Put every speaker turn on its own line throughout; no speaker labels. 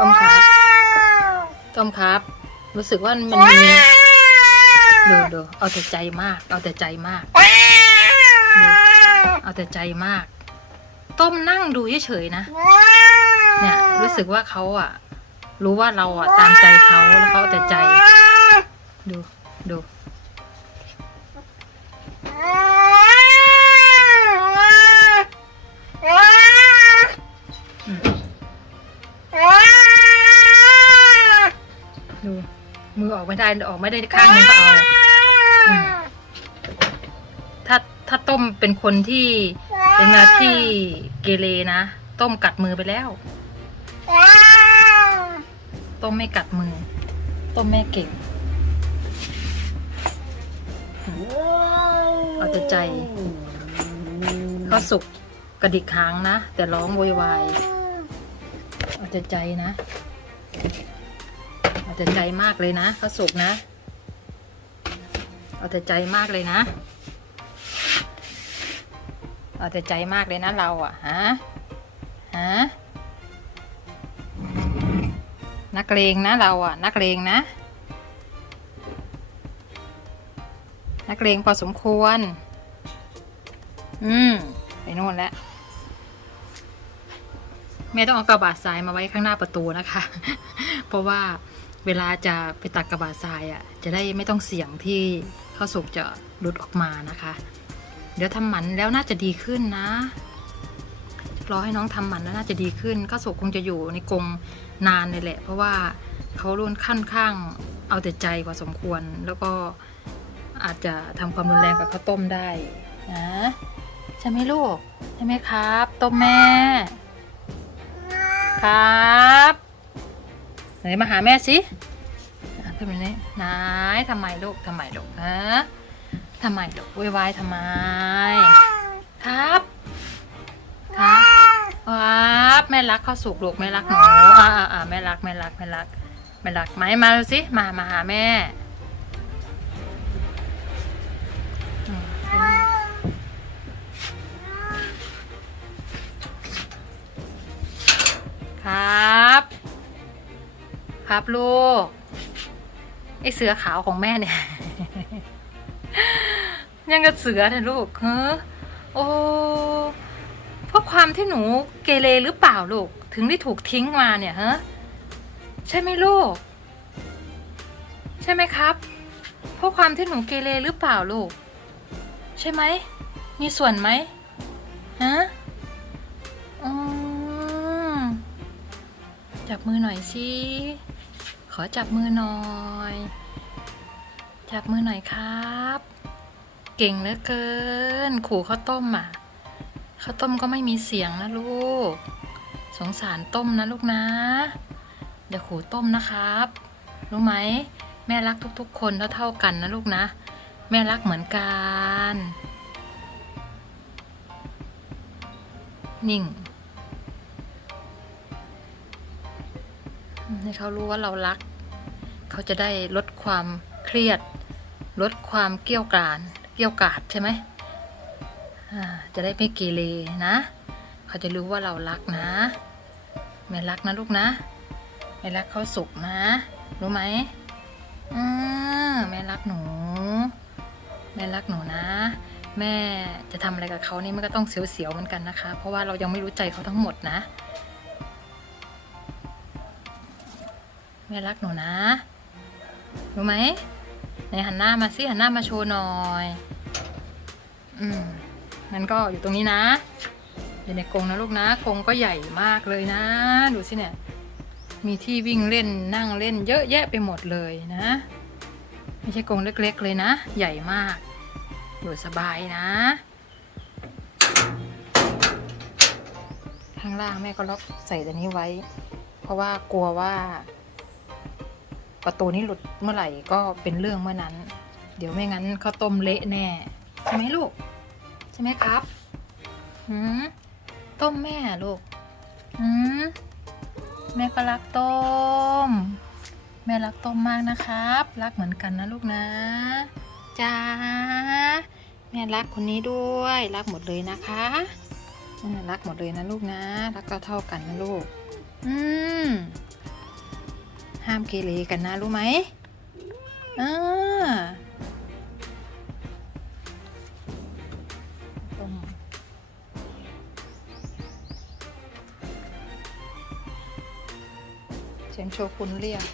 ต้มครับ รู้สึกว่ามันมีดูดูเอาแต่ใจมาก เอาแต่ใจมากดูเอาแต่ใจมาก ต้มนั่งดูเฉยๆนะ เนี่ย รู้สึกว่าเขาอะ รู้ว่าเราอะตามใจเขาแล้วเขาเอาแต่ใจ ดูดู ดู มือออกไม่ได้ออกไม่ได้ข้างนึงก็เอาอืมถ้าถ้าต้มเป็นคนที่เป็นมาที่เกเรนะ ต้มกัดมือไปแล้ว ต้มไม่กัดมือ ต้มแม่เก่ง เอาแต่ใจข้าวสุกกระดิกหางนะ แต่ร้องโวยวายเอาแต่ใจนะเอา แต่ใจมากเลยนะข้าวสุกนะ เอาแต่ใจมากเลยนะ เอาแต่ใจมากเลยนะเราอะฮะฮะนักเลงนะเราอะนักเลงนะ นักเลงพอสมควร อืมไปโน่นแล้วแม่ต้องเอากระบะทรายมาไว้ข้างหน้าประตูนะคะ เพราะว่า เวลาจะไปตักกระบะทรายอะจะได้ไม่ต้องเสี่ยงที่ข้าวสุกจะหลุดออกมานะคะ เดี๋ยวทำหมันแล้วน่าจะดีขึ้นนะรอให้น้องทำหมันแล้วน่าจะดีขึ้นข้าวสุกคงจะอยู่ในกรงนานเลยแหละ เพราะว่าเขารุนขั้นข้างเอาแต่ใจพอสมควร แล้วก็อาจจะทำความรุนแรงกับข้าวต้มได้นะใช่ไหมลูกใช่ไหมครับ ต้มแม่ ครับ ไหนมาหาแม่สิขึ้นมานี่นายทำไมลูกทำไมลูกฮะทำไมลูกวุ่นวายทำไม ครับ ครับครับแม่รักข้าวสุกลูกแม่รักหนูอาอ่าอ่าแม่รักแม่รักแม่รักแม่รักไหมมาดูสิมามาหาแม่ ครับลูกไอเสือขาวของแม่เนี่ย ยังกับเสือเนี่ยลูกเฮ้อโอ้เพราะความที่หนูเกเรหรือเปล่าลูก ถึงได้ถูกทิ้งมาเนี่ยฮะใช่ไหมลูก ใช่ไหมครับ เพราะความที่หนูเกเรหรือเปล่าลูก ใช่ไหมมีส่วนไหมฮะอืมจับมือหน่อยสิ อจับมือหน่อย จับมือหน่อยครับ เก่งเหลือเกิน ขู่ข้าวต้มอะข้าวต้มก็ไม่มีเสียงนะลูก สงสารต้มนะลูกนะเดี๋ยวขู่ต้มนะครับ รู้ไหม แม่รักทุกๆ คนเท่าๆกันนะลูกนะ แม่รักเหมือนกัน นิ่งให้เขารู้ว่าเรารัก เขาจะได้ลดความเครียด ลดความเกี้ยวกราดเกี้ยวกาดใช่ไหมจะได้ไม่เกเรนะ เขาจะรู้ว่าเรารักนะแม่รักนะลูกนะแม่รักเขาสุขนะ รู้ไหมอืมแม่รักหนู แม่รักหนูนะ แม่จะทำอะไรกับเขานี่มันก็ต้องเสียวๆเหมือนกันนะคะ เพราะว่าเรายังไม่รู้ใจเขาทั้งหมดนะ แม่รักหนูนะ รู้ไหมไหนหันหน้ามาสิหันหน้ามาโชว์หน่อย อืมงั้นก็อยู่ตรงนี้นะ อยู่ในกรงนะลูกนะกรงก็ใหญ่มากเลยนะ ดูสิเนี่ย มีที่วิ่งเล่นนั่งเล่นเยอะแยะไปหมดเลยนะ ไม่ใช่กรงเล็กๆเลยนะ ใหญ่มาก อยู่สบายนะ ข้างล่างแม่ก็ล็อกใส่ตัวนี้ไว้ เพราะว่ากลัวว่า ประตูนี้หลุดเมื่อไหร่ก็เป็นเรื่องเมื่อนั้น เดี๋ยวไม่งั้นข้าวต้มเละแน่ ใช่ไหมลูก ใช่ไหมครับหืมต้มแม่ลูกหืมแม่ก็รักต้ม แม่รักต้มมากนะครับ รักเหมือนกันนะลูกนะจ้าแม่รักคนนี้ด้วย รักหมดเลยนะคะรักหมดเลยนะลูกนะ รักก็เท่ากันนะลูก อืม ห้ามเกเรกันนะรู้ไหมอ่าต้มเสียงโชคุณเรียก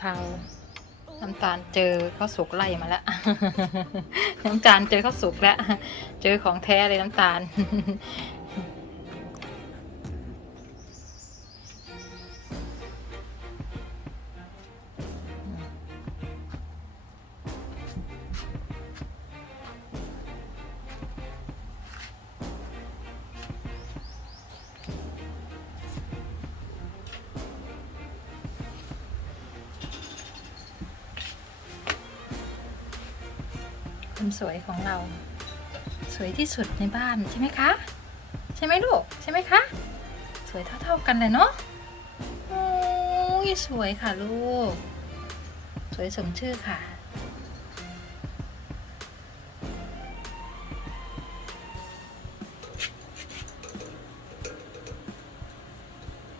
เทาๆน้ำตาลเจอข้าวสุกไล่มาแล้ว น้ำตาลเจอข้าวสุกแล้ว เจอของแท้เลยน้ำตาล คนสวยของเรา สวยที่สุดในบ้านใช่ไหมคะ ใช่ไหมลูกใช่ไหมคะ สวยเท่าๆกันเลยเนาะโอ้ยสวยค่ะลูก สวยสมชื่อค่ะ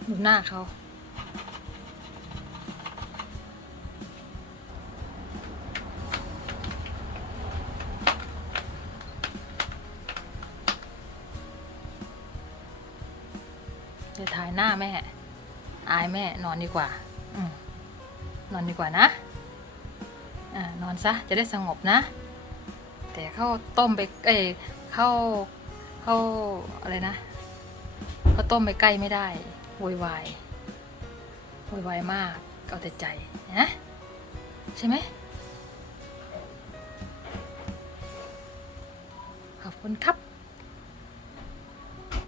ดูหน้าเขา เดี๋ยวถ่ายหน้าแม่ อายแม่นอนดีกว่าอนอนดีกว่านะอนอนซะจะได้สงบนะ แต่เข้าต้มไปเอ้เข้าเข้าอะไรนะเข้าต้มไปใกล้ไม่ได้โวยวายโวยวายมากเอาแต่ใจนะใช่ไหมขอบคุณครับ